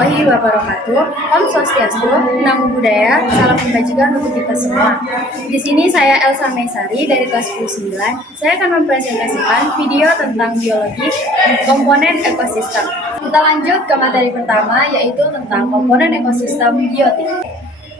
warahmatullahi wabarakatuh. Om Swastiastu, Namo Buddhaya, salam kebajikan untuk kita semua. Di sini saya Elsa Maisari dari kelas 10-9. Saya akan mempresentasikan video tentang biologi komponen ekosistem. Kita lanjut ke materi pertama, yaitu tentang komponen ekosistem biotik.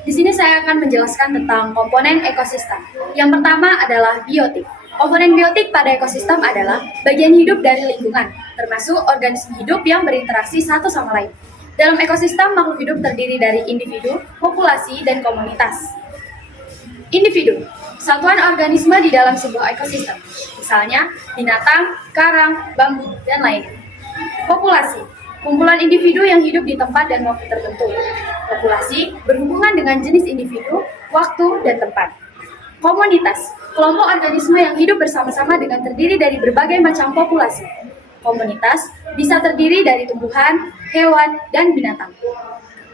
Di sini saya akan menjelaskan tentang komponen ekosistem. Yang pertama adalah biotik. Komponen biotik pada ekosistem adalah bagian hidup dari lingkungan, termasuk organisme hidup yang berinteraksi satu sama lain. Dalam ekosistem, makhluk hidup terdiri dari individu, populasi, dan komunitas. Individu, satuan organisme di dalam sebuah ekosistem, misalnya binatang, karang, bambu, dan lainnya. Populasi, kumpulan individu yang hidup di tempat dan waktu tertentu. Populasi berhubungan dengan jenis individu, waktu, dan tempat. Komunitas, kelompok organisme yang hidup bersama-sama dengan terdiri dari berbagai macam populasi. Komunitas bisa terdiri dari tumbuhan, hewan, dan binatang.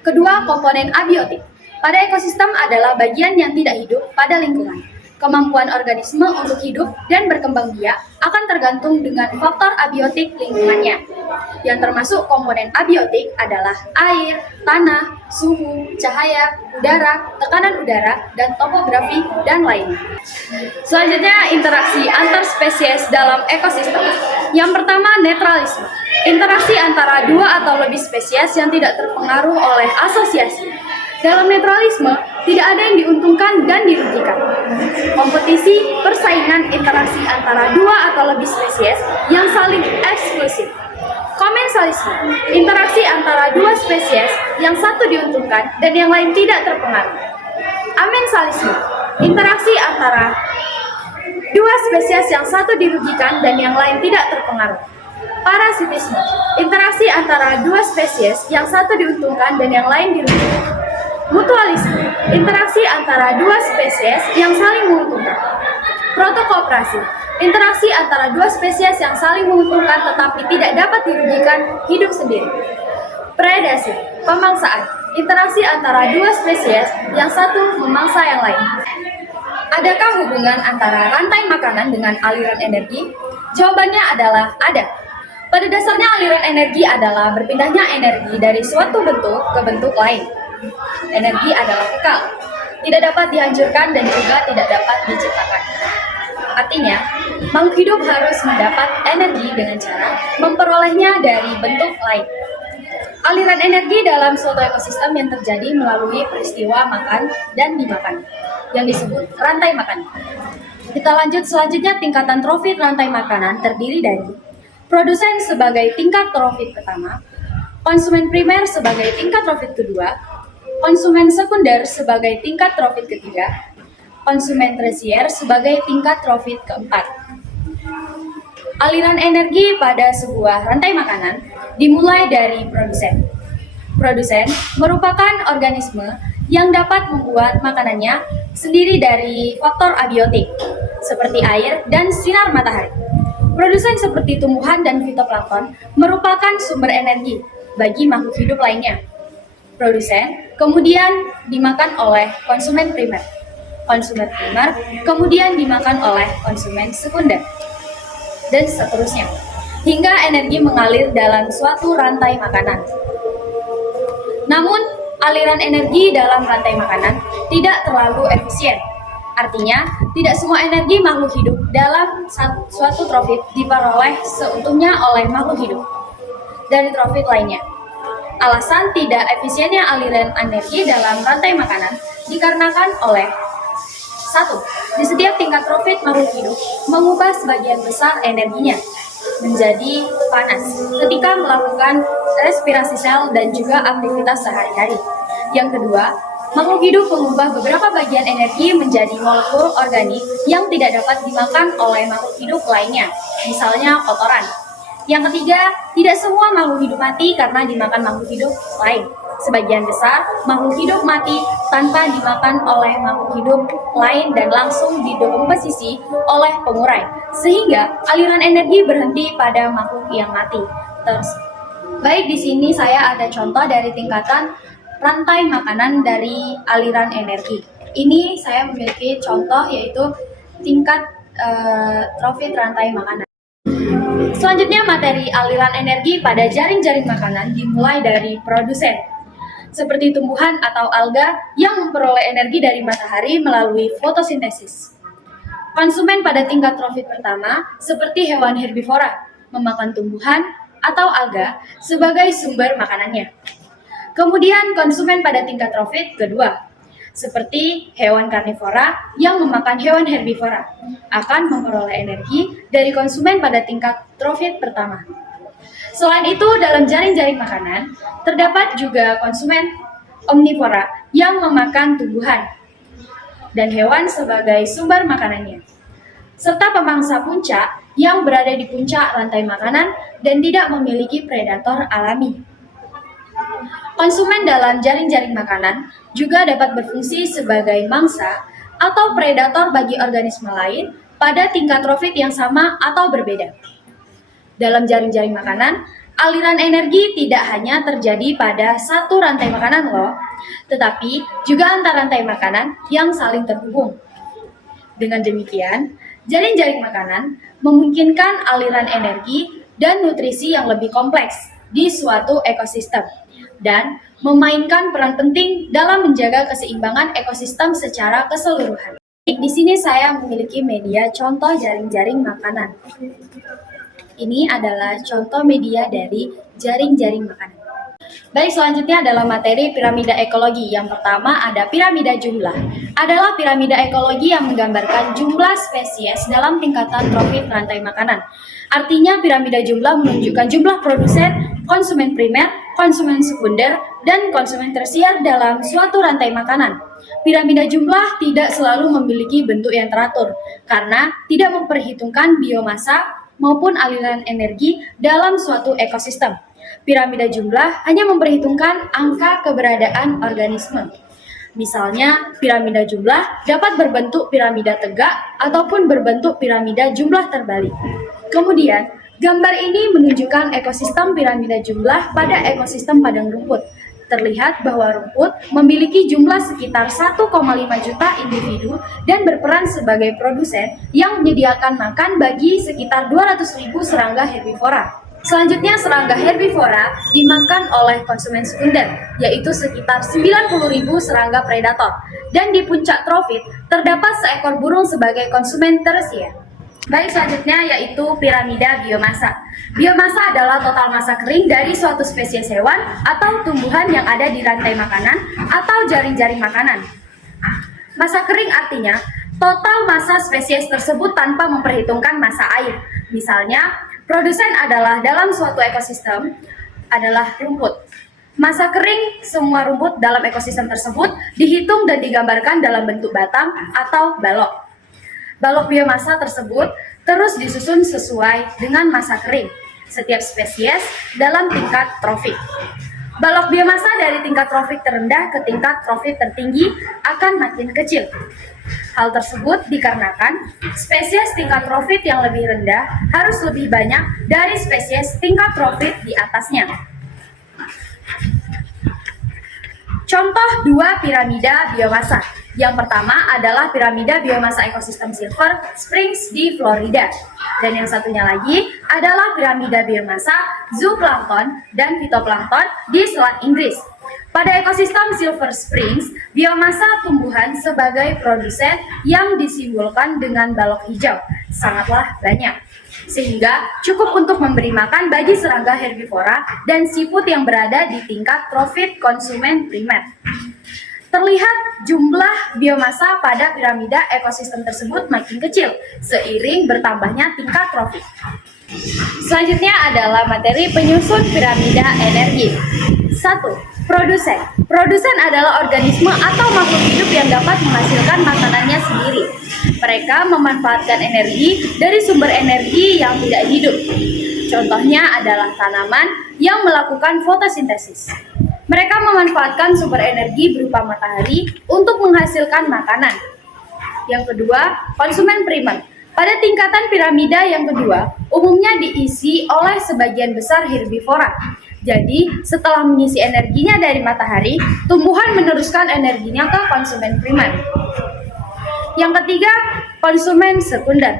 Kedua, komponen abiotik. Pada ekosistem adalah bagian yang tidak hidup pada lingkungan. Kemampuan organisme untuk hidup dan berkembang biak akan tergantung dengan faktor abiotik lingkungannya. Yang termasuk komponen abiotik adalah air, tanah, suhu, cahaya, udara, tekanan udara, dan topografi, dan lainnya. Selanjutnya, interaksi antar spesies dalam ekosistem. Yang pertama, netralisme. Interaksi antara dua atau lebih spesies yang tidak terpengaruh oleh asosiasi. Dalam netralisme, tidak ada yang diuntungkan dan dirugikan. Kompetisi, persaingan interaksi antara dua atau lebih spesies yang saling eksklusif. Komensalisme, interaksi antara dua spesies yang satu diuntungkan dan yang lain tidak terpengaruh. Amensalisme, interaksi antara dua spesies yang satu dirugikan dan yang lain tidak terpengaruh. Parasitisme, interaksi antara dua spesies yang satu diuntungkan dan yang lain dirugikan. Mutualisme, interaksi antara dua spesies yang saling menguntungkan. Protokooperasi, interaksi antara dua spesies yang saling menguntungkan tetapi tidak dapat dirugikan hidup sendiri. Predasi, pemangsaan, interaksi antara dua spesies yang satu memangsa yang lain. Adakah hubungan antara rantai makanan dengan aliran energi? Jawabannya adalah ada. Pada dasarnya aliran energi adalah berpindahnya energi dari suatu bentuk ke bentuk lain. Energi adalah kekal, tidak dapat dihancurkan dan juga tidak dapat diciptakan. Artinya, makhluk hidup harus mendapat energi dengan cara memperolehnya dari bentuk lain. Aliran energi dalam suatu ekosistem yang terjadi melalui peristiwa makan dan dimakan, yang disebut rantai makan. Kita lanjut selanjutnya, tingkatan trofit rantai makanan terdiri dari produsen sebagai tingkat trofit pertama, konsumen primer sebagai tingkat trofit kedua, konsumen sekunder sebagai tingkat trofit ketiga, konsumen tersier sebagai tingkat trofit keempat. Aliran energi pada sebuah rantai makanan dimulai dari produsen. Produsen merupakan organisme yang dapat membuat makanannya sendiri dari faktor abiotik, seperti air dan sinar matahari. Produsen seperti tumbuhan dan fitoplankton merupakan sumber energi bagi makhluk hidup lainnya. Produsen kemudian dimakan oleh konsumen primer. Konsumen primer kemudian dimakan oleh konsumen sekunder. Dan seterusnya, hingga energi mengalir dalam suatu rantai makanan. Namun, aliran energi dalam rantai makanan tidak terlalu efisien. Artinya, tidak semua energi makhluk hidup dalam suatu trofit diperoleh seutuhnya oleh makhluk hidup dari trofit lainnya. Alasan tidak efisiennya aliran energi dalam rantai makanan dikarenakan oleh 1. Di setiap tingkat trofit makhluk hidup mengubah sebagian besar energinya menjadi panas ketika melakukan respirasi sel dan juga aktivitas sehari-hari. Yang kedua, makhluk hidup mengubah beberapa bagian energi menjadi molekul organik yang tidak dapat dimakan oleh makhluk hidup lainnya, misalnya kotoran. Yang ketiga, tidak semua makhluk hidup mati karena dimakan makhluk hidup lain. Sebagian besar makhluk hidup mati tanpa dimakan oleh makhluk hidup lain dan langsung didekomposisi oleh pengurai, sehingga aliran energi berhenti pada makhluk yang mati. Baik, di sini saya ada contoh dari tingkatan rantai makanan dari aliran energi. Ini saya memiliki contoh yaitu tingkat trofit rantai makanan. Selanjutnya, materi aliran energi pada jaring-jaring makanan dimulai dari produsen, seperti tumbuhan atau alga yang memperoleh energi dari matahari melalui fotosintesis. Konsumen pada tingkat trofit pertama, seperti hewan herbivora, memakan tumbuhan atau alga sebagai sumber makanannya. Kemudian konsumen pada tingkat trofit kedua, seperti hewan karnivora yang memakan hewan herbivora, akan memperoleh energi dari konsumen pada tingkat trofit pertama. Selain itu, dalam jaring-jaring makanan, terdapat juga konsumen omnivora yang memakan tumbuhan dan hewan sebagai sumber makanannya, serta pemangsa puncak yang berada di puncak rantai makanan dan tidak memiliki predator alami. Konsumen dalam jaring-jaring makanan juga dapat berfungsi sebagai mangsa atau predator bagi organisme lain pada tingkat trofit yang sama atau berbeda. Dalam jaring-jaring makanan, aliran energi tidak hanya terjadi pada satu rantai makanan loh, tetapi juga antar rantai makanan yang saling terhubung. Dengan demikian, jaring-jaring makanan memungkinkan aliran energi dan nutrisi yang lebih kompleks di suatu ekosistem dan memainkan peran penting dalam menjaga keseimbangan ekosistem secara keseluruhan. Di sini saya memiliki media contoh jaring-jaring makanan. Ini adalah contoh media dari jaring-jaring makanan. Baik, selanjutnya adalah materi piramida ekologi. Yang pertama ada piramida jumlah. Adalah piramida ekologi yang menggambarkan jumlah spesies dalam tingkatan trofit rantai makanan. Artinya piramida jumlah menunjukkan jumlah produsen, konsumen primer, konsumen sekunder, dan konsumen tersier dalam suatu rantai makanan. Piramida jumlah tidak selalu memiliki bentuk yang teratur karena tidak memperhitungkan biomasa maupun aliran energi dalam suatu ekosistem. Piramida jumlah hanya memperhitungkan angka keberadaan organisme. Misalnya, piramida jumlah dapat berbentuk piramida tegak ataupun berbentuk piramida jumlah terbalik. Kemudian, gambar ini menunjukkan ekosistem piramida jumlah pada ekosistem padang rumput. Terlihat bahwa rumput memiliki jumlah sekitar 1,5 juta individu dan berperan sebagai produsen yang menyediakan makan bagi sekitar 200.000 serangga herbivora. Selanjutnya, serangga herbivora dimakan oleh konsumen sekunder, yaitu sekitar 90.000 serangga predator. Dan di puncak trofit, terdapat seekor burung sebagai konsumen tersier. Baik, selanjutnya yaitu piramida biomasa. Biomasa adalah total massa kering dari suatu spesies hewan atau tumbuhan yang ada di rantai makanan atau jaring-jaring makanan. Massa kering artinya total massa spesies tersebut tanpa memperhitungkan massa air. Misalnya, produsen adalah dalam suatu ekosistem adalah rumput. Massa kering semua rumput dalam ekosistem tersebut dihitung dan digambarkan dalam bentuk batang atau balok. Balok biomasa tersebut terus disusun sesuai dengan massa kering setiap spesies dalam tingkat trofit. Balok biomasa dari tingkat trofit terendah ke tingkat trofit tertinggi akan makin kecil. Hal tersebut dikarenakan spesies tingkat trofit yang lebih rendah harus lebih banyak dari spesies tingkat trofit di atasnya. Contoh dua piramida biomasa. Yang pertama adalah piramida biomasa ekosistem Silver Springs di Florida. Dan yang satunya lagi adalah piramida biomasa zooplankton dan fitoplankton di Selat Inggris. Pada ekosistem Silver Springs, biomasa tumbuhan sebagai produsen yang disimbolkan dengan balok hijau sangatlah banyak, sehingga cukup untuk memberi makan bagi serangga herbivora dan siput yang berada di tingkat trofit konsumen primer. Terlihat jumlah biomasa pada piramida ekosistem tersebut makin kecil seiring bertambahnya tingkat trofit. Selanjutnya adalah materi penyusun piramida energi. 1. Produsen. Produsen adalah organisme atau makhluk hidup yang dapat menghasilkan makanannya sendiri. Mereka memanfaatkan energi dari sumber energi yang tidak hidup. Contohnya adalah tanaman yang melakukan fotosintesis. Mereka memanfaatkan sumber energi berupa matahari untuk menghasilkan makanan. Yang kedua, konsumen primer. Pada tingkatan piramida yang kedua, umumnya diisi oleh sebagian besar herbivora. Jadi, setelah mengisi energinya dari matahari, tumbuhan meneruskan energinya ke konsumen primer. Yang ketiga, konsumen sekunder.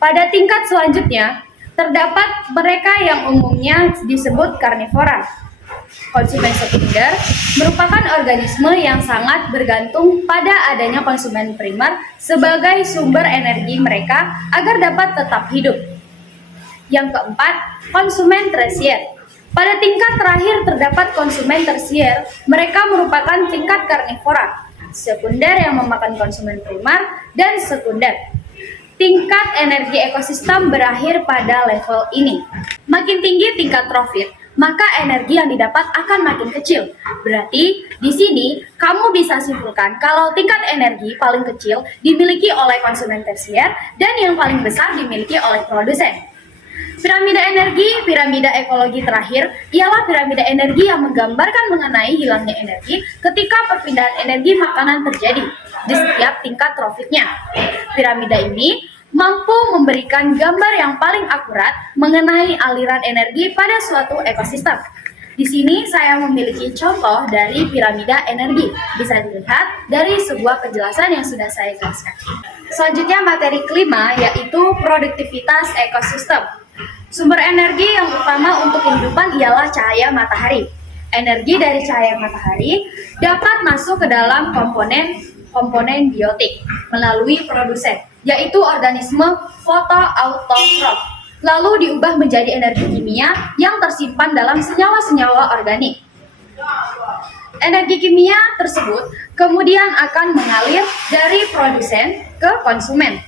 Pada tingkat selanjutnya, Terdapat mereka yang umumnya disebut karnivora. Konsumen sekunder merupakan organisme yang sangat bergantung pada adanya konsumen primer sebagai sumber energi mereka agar dapat tetap hidup. Yang keempat, konsumen tersier. Pada tingkat terakhir terdapat konsumen tersier, mereka merupakan tingkat karnivora, sekunder yang memakan konsumen primer, dan sekunder. Tingkat energi ekosistem berakhir pada level ini. Makin tinggi tingkat profit, maka energi yang didapat akan makin kecil. Berarti di sini kamu bisa simpulkan kalau tingkat energi paling kecil dimiliki oleh konsumen tersier dan yang paling besar dimiliki oleh produsen. Piramida energi, piramida ekologi terakhir ialah piramida energi yang menggambarkan mengenai hilangnya energi ketika perpindahan energi makanan terjadi di setiap tingkat profitnya. Piramida ini mampu memberikan gambar yang paling akurat mengenai aliran energi pada suatu ekosistem. Di sini saya memiliki contoh dari piramida energi. Bisa dilihat dari sebuah penjelasan yang sudah saya jelaskan. Selanjutnya materi kelima yaitu produktivitas ekosistem. Sumber energi yang utama untuk kehidupan ialah cahaya matahari. Energi dari cahaya matahari dapat masuk ke dalam komponen biotik melalui produsen, yaitu organisme fotoautotrof, lalu diubah menjadi energi kimia yang tersimpan dalam senyawa-senyawa organik. Energi kimia tersebut kemudian akan mengalir dari produsen ke konsumen,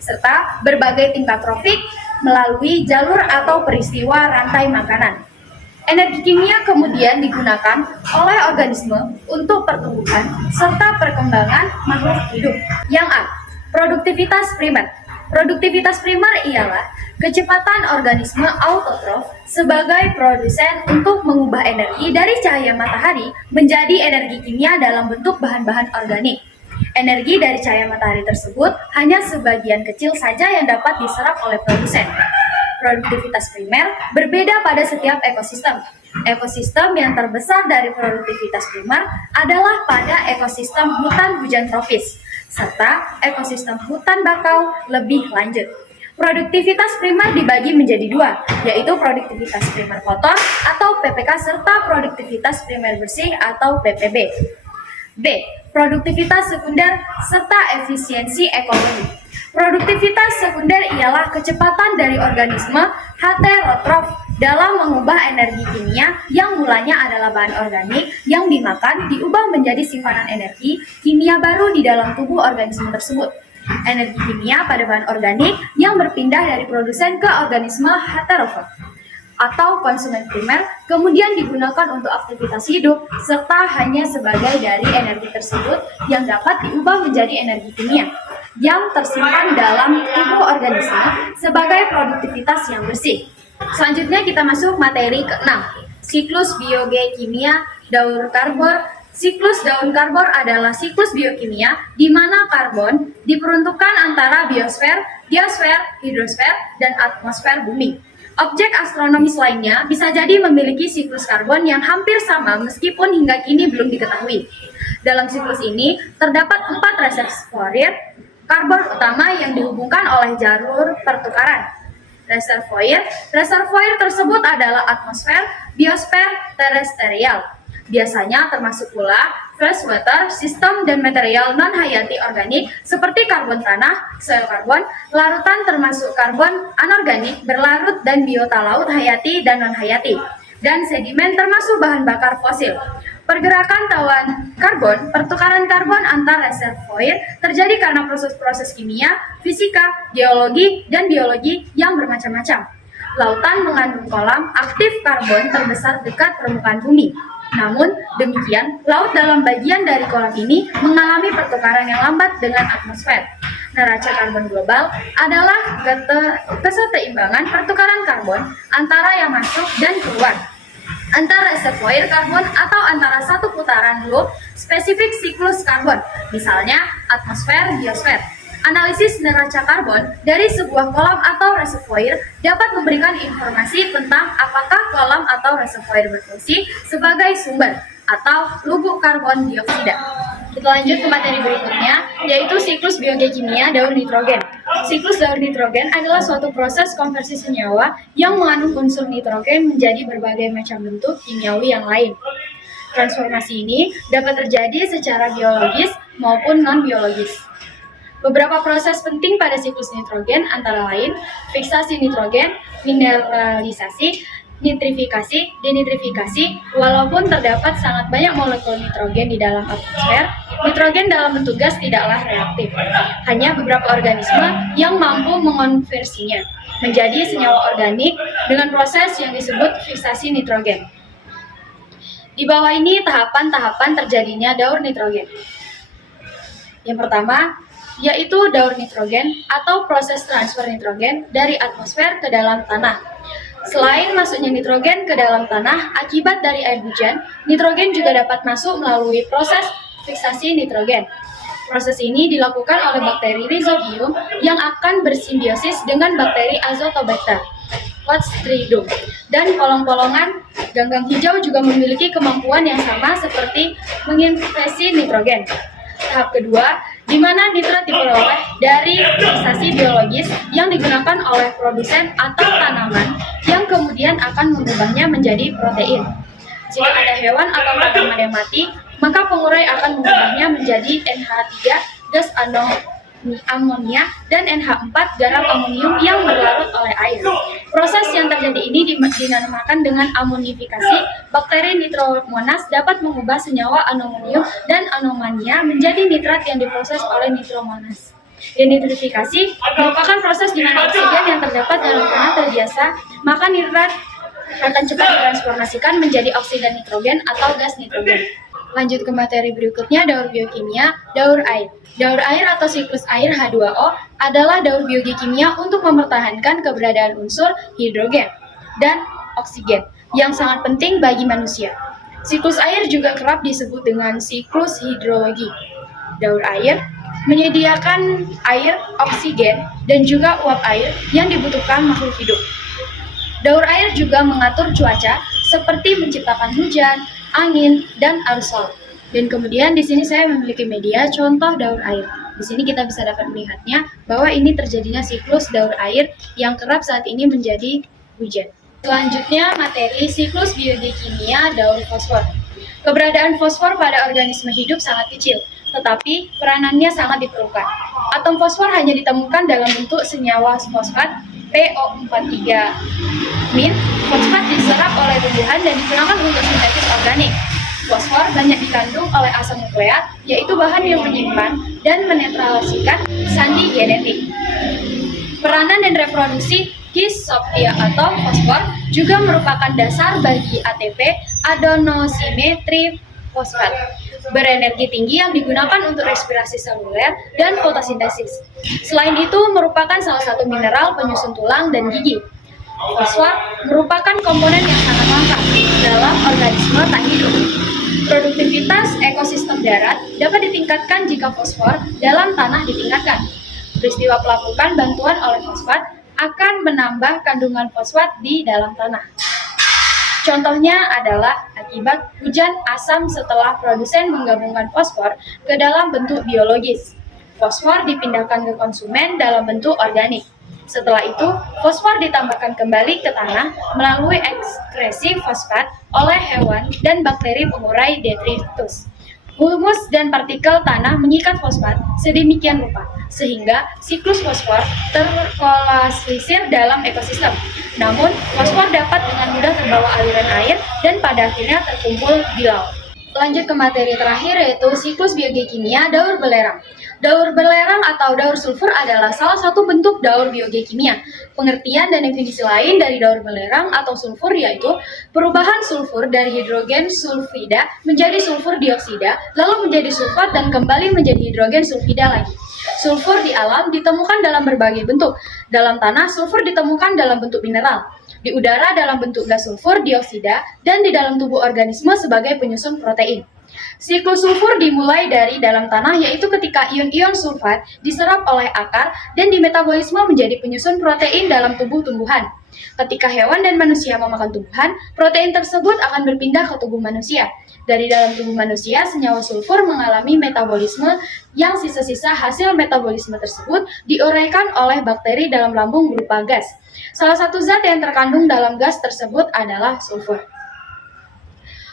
serta berbagai tingkat trofik melalui jalur atau peristiwa rantai makanan. Energi kimia kemudian digunakan oleh organisme untuk pertumbuhan serta perkembangan makhluk hidup. Yang A. Produktivitas primer. Produktivitas primer ialah kecepatan organisme autotrof sebagai produsen untuk mengubah energi dari cahaya matahari menjadi energi kimia dalam bentuk bahan-bahan organik. Energi dari cahaya matahari tersebut hanya sebagian kecil saja yang dapat diserap oleh produsen. Produktivitas primer berbeda pada setiap ekosistem. Ekosistem yang terbesar dari produktivitas primer adalah pada ekosistem hutan hujan tropis, serta ekosistem hutan bakau lebih lanjut. Produktivitas primer dibagi menjadi dua, yaitu produktivitas primer kotor atau PPK serta produktivitas primer bersih atau PPB. B. Produktivitas sekunder serta efisiensi ekologi. Produktivitas sekunder ialah kecepatan dari organisme heterotrof dalam mengubah energi kimia yang mulanya adalah bahan organik yang dimakan diubah menjadi simpanan energi kimia baru di dalam tubuh organisme tersebut. Energi kimia pada bahan organik yang berpindah dari produsen ke organisme heterotrof atau konsumen primer kemudian digunakan untuk aktivitas hidup serta hanya sebagai dari energi tersebut yang dapat diubah menjadi energi kimia yang tersimpan dalam tubuh organisme sebagai produktivitas yang bersih. Selanjutnya kita masuk materi ke-6, siklus biogeokimia daur karbon. Siklus daur karbon adalah siklus biokimia di mana karbon diperuntukkan antara biosfer, hidrosfer, dan atmosfer bumi. Objek astronomis lainnya bisa jadi memiliki siklus karbon yang hampir sama meskipun hingga kini belum diketahui. Dalam siklus ini terdapat 4 reservoir karbon utama yang dihubungkan oleh jalur pertukaran. Reservoir tersebut adalah atmosfer, biosfer, terestrial. Biasanya termasuk pula freshwater, sistem dan material non-hayati organik seperti karbon tanah, soil karbon, larutan termasuk karbon anorganik, berlarut dan biota laut hayati dan non-hayati, dan sedimen termasuk bahan bakar fosil. Pergerakan tawan karbon, pertukaran karbon antar reservoir terjadi karena proses-proses kimia, fisika, geologi, dan biologi yang bermacam-macam. Lautan mengandung kolam aktif karbon terbesar dekat permukaan bumi. Namun demikian, laut dalam bagian dari kolam ini mengalami pertukaran yang lambat dengan atmosfer. Neraca karbon global adalah keseimbangan pertukaran karbon antara yang masuk dan keluar, antara reservoir karbon atau antara satu putaran loop spesifik siklus karbon, misalnya atmosfer, biosfer. Analisis neraca karbon dari sebuah kolam atau reservoir dapat memberikan informasi tentang apakah kolam atau reservoir berfungsi sebagai sumber atau lubuk karbon dioksida. Kita lanjut ke materi berikutnya, yaitu siklus biogeokimia daur nitrogen. Siklus daur nitrogen adalah suatu proses konversi senyawa yang mengandung unsur nitrogen menjadi berbagai macam bentuk kimiawi yang lain. Transformasi ini dapat terjadi secara biologis maupun non-biologis. Beberapa proses penting pada siklus nitrogen antara lain fiksasi nitrogen, mineralisasi, nitrifikasi, denitrifikasi. Walaupun terdapat sangat banyak molekul nitrogen di dalam atmosfer, nitrogen dalam bentuk gas tidaklah reaktif. Hanya beberapa organisme yang mampu mengonversinya menjadi senyawa organik dengan proses yang disebut fiksasi nitrogen. Di bawah ini tahapan-tahapan terjadinya daur nitrogen. Yang pertama, yaitu daur nitrogen atau proses transfer nitrogen dari atmosfer ke dalam tanah. Selain masuknya nitrogen ke dalam tanah akibat dari air hujan, nitrogen juga dapat masuk melalui proses fiksasi nitrogen. Proses ini dilakukan oleh bakteri Rhizobium yang akan bersimbiosis dengan bakteri Azotobacter, Clostridium, dan polong-polongan ganggang hijau juga memiliki kemampuan yang sama seperti menginfeksi nitrogen. Tahap kedua, di mana nitrat diperoleh dari fiksasi biologis yang digunakan oleh produsen atau tanaman yang kemudian akan mengubahnya menjadi protein. Jika ada hewan atau tanaman yang mati, maka pengurai akan mengubahnya menjadi NH3 gas amonia dan NH4 garam amonium yang berlarut oleh air. Proses yang terjadi ini dinamakan dengan amonifikasi. Bakteri Nitromonas dapat mengubah senyawa amonium dan anomania menjadi nitrat yang diproses oleh Nitromonas. Denitrifikasi merupakan proses di mana oksigen yang terdapat dalam tanah terbiasa, maka nitrat akan cepat ditransformasikan menjadi oksida nitrogen atau gas nitrogen. Lanjut ke materi berikutnya, daur biokimia, daur air. Daur air atau siklus air H2O adalah daur biokimia untuk mempertahankan keberadaan unsur hidrogen dan oksigen yang sangat penting bagi manusia. Siklus air juga kerap disebut dengan siklus hidrologi. Daur air menyediakan air, oksigen, dan juga uap air yang dibutuhkan makhluk hidup. Daur air juga mengatur cuaca seperti menciptakan hujan, angin, dan arus laut. Dan kemudian di sini saya memiliki media contoh daur air. Di sini kita bisa dapat melihatnya bahwa ini terjadinya siklus daur air yang kerap saat ini menjadi hujan. Selanjutnya materi siklus biokimia daur fosfor. Keberadaan fosfor pada organisme hidup sangat kecil, tetapi peranannya sangat diperlukan. Atom fosfor hanya ditemukan dalam bentuk senyawa fosfat PO43-. Fosfat diserap oleh tumbuhan dan digunakan untuk sintesis organik. Fosfor banyak dikandung oleh asam nukleat, yaitu bahan yang menyimpan dan menetralisasikan sandi genetik. Peranan dan reproduksi kisoptia atau fosfor juga merupakan dasar bagi ATP adenosine trifosfat berenergi tinggi yang digunakan untuk respirasi seluler dan fotosintesis. Selain itu, merupakan salah satu mineral penyusun tulang dan gigi. Fosfor merupakan komponen yang sangat langka dalam organisme tak hidup. Produktivitas ekosistem darat dapat ditingkatkan jika fosfor dalam tanah ditingkatkan. Peristiwa pelapukan bantuan oleh fosfat akan menambah kandungan fosfat di dalam tanah. Contohnya adalah akibat hujan asam setelah produsen menggabungkan fosfor ke dalam bentuk biologis. Fosfor dipindahkan ke konsumen dalam bentuk organik. Setelah itu, fosfor ditambahkan kembali ke tanah melalui ekskresi fosfat oleh hewan dan bakteri pengurai detritus. Humus dan partikel tanah mengikat fosfat sedemikian rupa, sehingga siklus fosfor terkolarisir dalam ekosistem. Namun, fosfor dapat dengan mudah terbawa aliran air dan pada akhirnya terkumpul di laut. Lanjut ke materi terakhir, yaitu siklus biokimia daur belerang. Daur belerang atau daur sulfur adalah salah satu bentuk daur biokimia. Pengertian dan definisi lain dari daur belerang atau sulfur yaitu perubahan sulfur dari hidrogen sulfida menjadi sulfur dioksida, lalu menjadi sulfat dan kembali menjadi hidrogen sulfida lagi. Sulfur di alam ditemukan dalam berbagai bentuk. Dalam tanah, sulfur ditemukan dalam bentuk mineral. Di udara dalam bentuk gas sulfur dioksida dan di dalam tubuh organisme sebagai penyusun protein. Siklus sulfur dimulai dari dalam tanah, yaitu ketika ion-ion sulfat diserap oleh akar dan dimetabolisme menjadi penyusun protein dalam tubuh tumbuhan. Ketika hewan dan manusia memakan tumbuhan, protein tersebut akan berpindah ke tubuh manusia. Dari dalam tubuh manusia, senyawa sulfur mengalami metabolisme yang sisa-sisa hasil metabolisme tersebut diuraikan oleh bakteri dalam lambung berupa gas. Salah satu zat yang terkandung dalam gas tersebut adalah sulfur.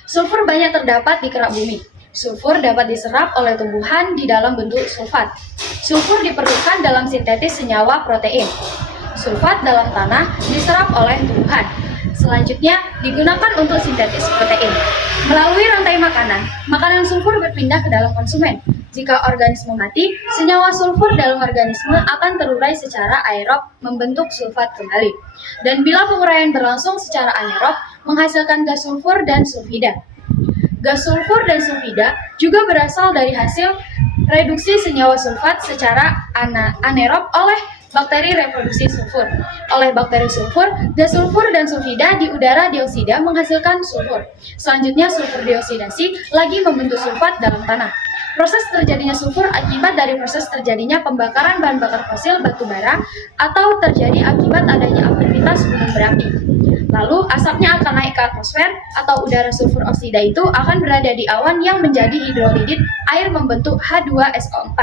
Sulfur banyak terdapat di kerak bumi. Sulfur dapat diserap oleh tumbuhan di dalam bentuk sulfat. Sulfur diperlukan dalam sintetis senyawa protein. Sulfat dalam tanah diserap oleh tumbuhan. Selanjutnya digunakan untuk sintetis protein. Melalui rantai makanan, makanan sulfur berpindah ke dalam konsumen. Jika organisme mati, senyawa sulfur dalam organisme akan terurai secara aerob membentuk sulfat kembali. Dan bila penguraian berlangsung secara anaerob, menghasilkan gas sulfur dan sulfida. Gas sulfur dan sulfida juga berasal dari hasil reduksi senyawa sulfat secara anaerob oleh bakteri reproduksi sulfur. Oleh bakteri sulfur, gas sulfur dan sulfida di udara dioksida menghasilkan sulfur. Selanjutnya sulfur dioksidasi lagi membentuk sulfat dalam tanah. Proses terjadinya sulfur akibat dari proses terjadinya pembakaran bahan bakar fosil batu bara atau terjadi akibat adanya aktivitas gunung berapi. Lalu asapnya akan naik ke atmosfer atau udara sulfur oksida itu akan berada di awan yang menjadi hidrolidit air membentuk H2SO4.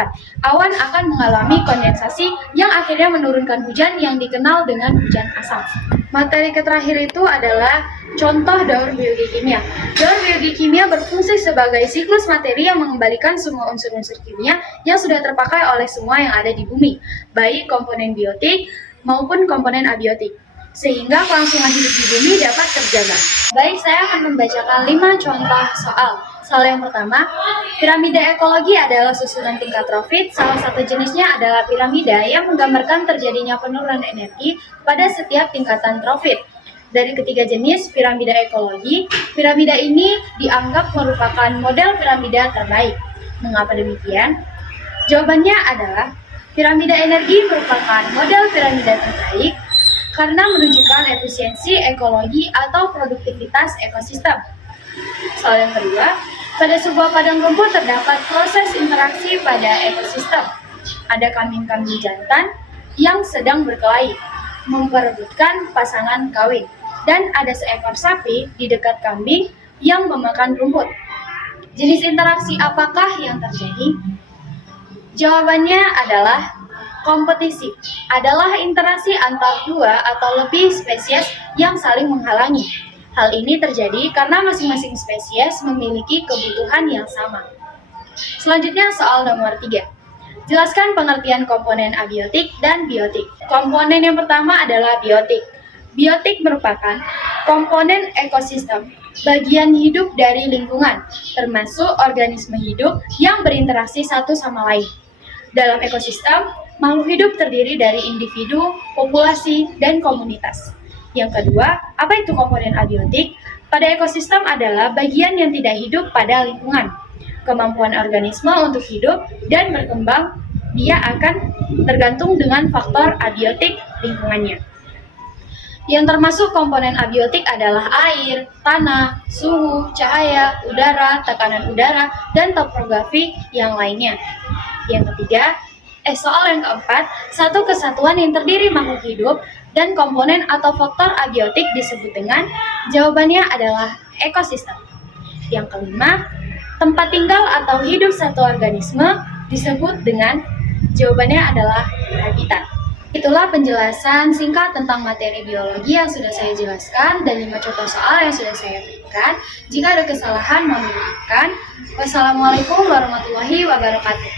Awan akan mengalami kondensasi yang akhirnya menurunkan hujan yang dikenal dengan hujan asam. Materi terakhir itu adalah contoh daur biologi kimia. Daur biologi kimia berfungsi sebagai siklus materi yang mengembalikan semua unsur-unsur kimia yang sudah terpakai oleh semua yang ada di bumi, baik komponen biotik maupun komponen abiotik, sehingga kelangsungan hidup di bumi dapat terjaga. Baik, saya akan membacakan 5 contoh soal. Soal yang pertama, piramida ekologi adalah susunan tingkat trofit. Salah satu jenisnya adalah piramida yang menggambarkan terjadinya penurunan energi pada setiap tingkatan trofit. Dari ketiga jenis piramida ekologi, piramida ini dianggap merupakan model piramida terbaik. Mengapa demikian? Jawabannya adalah piramida energi merupakan model piramida terbaik karena menunjukkan efisiensi ekologi atau produktivitas ekosistem. Soal yang kedua, pada sebuah padang rumput terdapat proses interaksi pada ekosistem. Ada kambing-kambing jantan yang sedang berkelahi, memperebutkan pasangan kawin, dan ada seekor sapi di dekat kambing yang memakan rumput. Jenis interaksi apakah yang terjadi? Jawabannya adalah kompetisi. Adalah interaksi antar dua atau lebih spesies yang saling menghalangi. Hal ini terjadi karena masing-masing spesies memiliki kebutuhan yang sama. Selanjutnya soal nomor 3. Jelaskan pengertian komponen abiotik dan biotik. Komponen yang pertama adalah biotik. Biotik merupakan komponen ekosistem, bagian hidup dari lingkungan, termasuk organisme hidup yang berinteraksi satu sama lain. Dalam ekosistem, makhluk hidup terdiri dari individu, populasi, dan komunitas. Yang kedua, apa itu komponen abiotik? Pada ekosistem adalah bagian yang tidak hidup pada lingkungan. Kemampuan organisme untuk hidup dan berkembang dia akan tergantung dengan faktor abiotik lingkungannya. Yang termasuk komponen abiotik adalah air, tanah, suhu, cahaya, udara, tekanan udara, dan topografi yang lainnya. Yang ketiga, soal yang keempat, satu kesatuan yang terdiri makhluk hidup dan komponen atau faktor abiotik disebut dengan, jawabannya adalah ekosistem. Yang kelima, tempat tinggal atau hidup satu organisme disebut dengan, jawabannya adalah habitat. Itulah penjelasan singkat tentang materi biologi yang sudah saya jelaskan dan 5 contoh soal yang sudah saya berikan. Jika ada kesalahan, mohon dimaafkan. Wassalamualaikum warahmatullahi wabarakatuh.